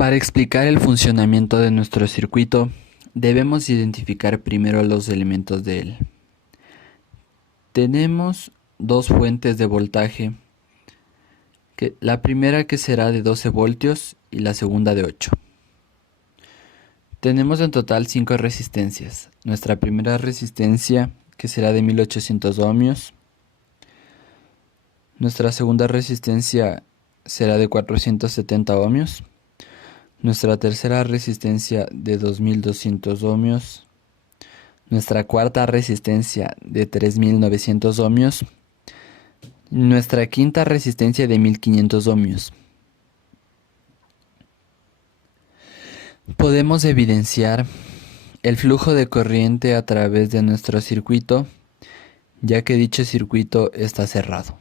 Para explicar el funcionamiento de nuestro circuito, debemos identificar primero los elementos de él. Tenemos dos fuentes de voltaje, la primera que será de 12 voltios y la segunda de 8. Tenemos en total 5 resistencias. Nuestra primera resistencia, que será de 1800 ohmios. Nuestra segunda resistencia será de 470 ohmios. Nuestra tercera resistencia de 2200 ohmios. Nuestra cuarta resistencia de 3900 ohmios. Nuestra quinta resistencia de 1500 ohmios. Podemos evidenciar el flujo de corriente a través de nuestro circuito, ya que dicho circuito está cerrado.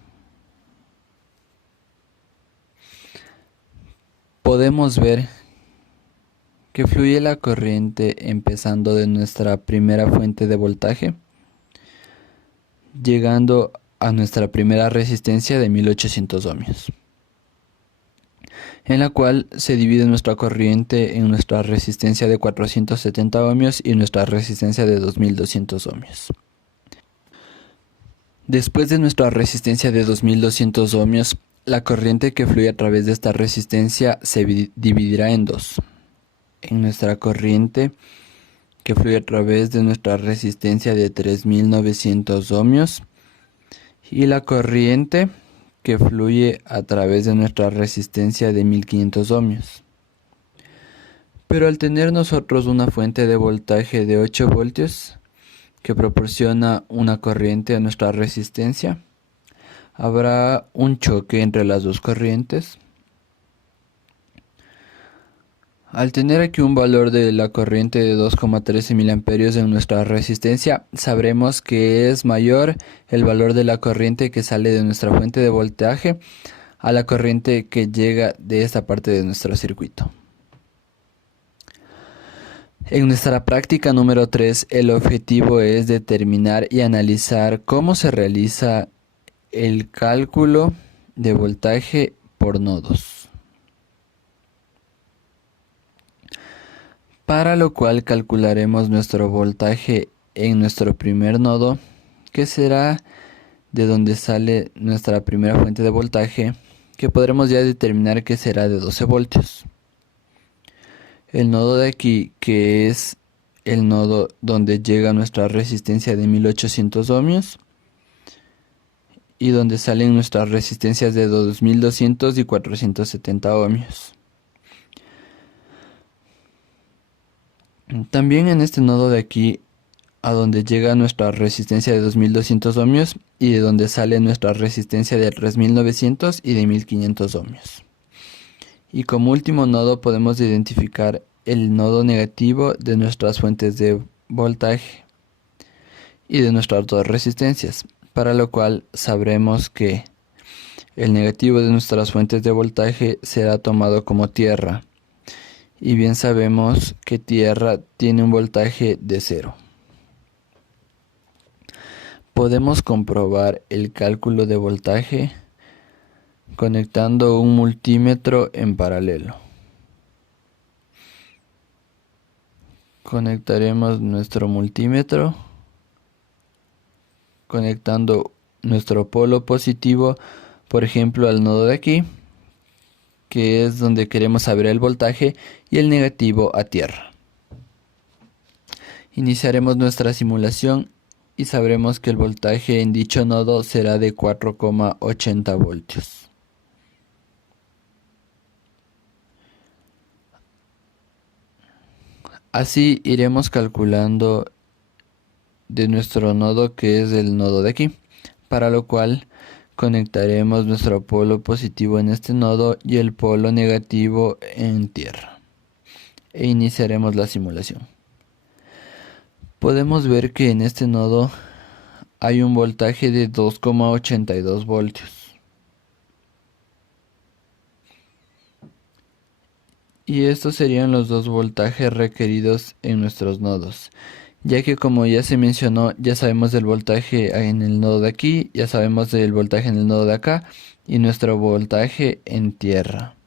Podemos ver que fluye la corriente empezando de nuestra primera fuente de voltaje, llegando a nuestra primera resistencia de 1800 ohmios, en la cual se divide nuestra corriente en nuestra resistencia de 470 ohmios y nuestra resistencia de 2200 ohmios. Después de nuestra resistencia de 2200 ohmios, la corriente que fluye a través de esta resistencia se dividirá en dos. En nuestra corriente que fluye a través de nuestra resistencia de 3900 ohmios y la corriente que fluye a través de nuestra resistencia de 1500 ohmios. Pero al tener nosotros una fuente de voltaje de 8 voltios que proporciona una corriente a nuestra resistencia, habrá un choque entre las dos corrientes. Al tener aquí un valor de la corriente de 2,13 miliamperios en nuestra resistencia, sabremos que es mayor el valor de la corriente que sale de nuestra fuente de voltaje a la corriente que llega de esta parte de nuestro circuito. En nuestra práctica número 3, el objetivo es determinar y analizar cómo se realiza el cálculo de voltaje por nodos, para lo cual calcularemos nuestro voltaje en nuestro primer nodo, que será de donde sale nuestra primera fuente de voltaje, que podremos ya determinar que será de 12 voltios. El nodo de aquí, que es el nodo donde llega nuestra resistencia de 1800 ohmios y donde salen nuestras resistencias de 2200 y 470 ohmios. También en este nodo de aquí, a donde llega nuestra resistencia de 2200 ohmios y de donde sale nuestra resistencia de 3900 y de 1500 ohmios. Y como último nodo podemos identificar el nodo negativo de nuestras fuentes de voltaje y de nuestras dos resistencias, para lo cual sabremos que el negativo de nuestras fuentes de voltaje será tomado como tierra. Y bien sabemos que tierra tiene un voltaje de 0. Podemos comprobar el cálculo de voltaje conectando un multímetro en paralelo. Conectaremos nuestro multímetro conectando nuestro polo positivo, por ejemplo, al nodo de aquí, que es donde queremos saber el voltaje, y el negativo a tierra. Iniciaremos nuestra simulación y sabremos que el voltaje en dicho nodo será de 4,80 voltios. Así iremos calculando de nuestro nodo, que es el nodo de aquí, para lo cual conectaremos nuestro polo positivo en este nodo y el polo negativo en tierra e iniciaremos la simulación. Podemos ver que en este nodo hay un voltaje de 2,82 voltios y estos serían los dos voltajes requeridos en nuestros nodos, ya que, como ya se mencionó, ya sabemos del voltaje en el nodo de aquí, ya sabemos del voltaje en el nodo de acá y nuestro voltaje en tierra.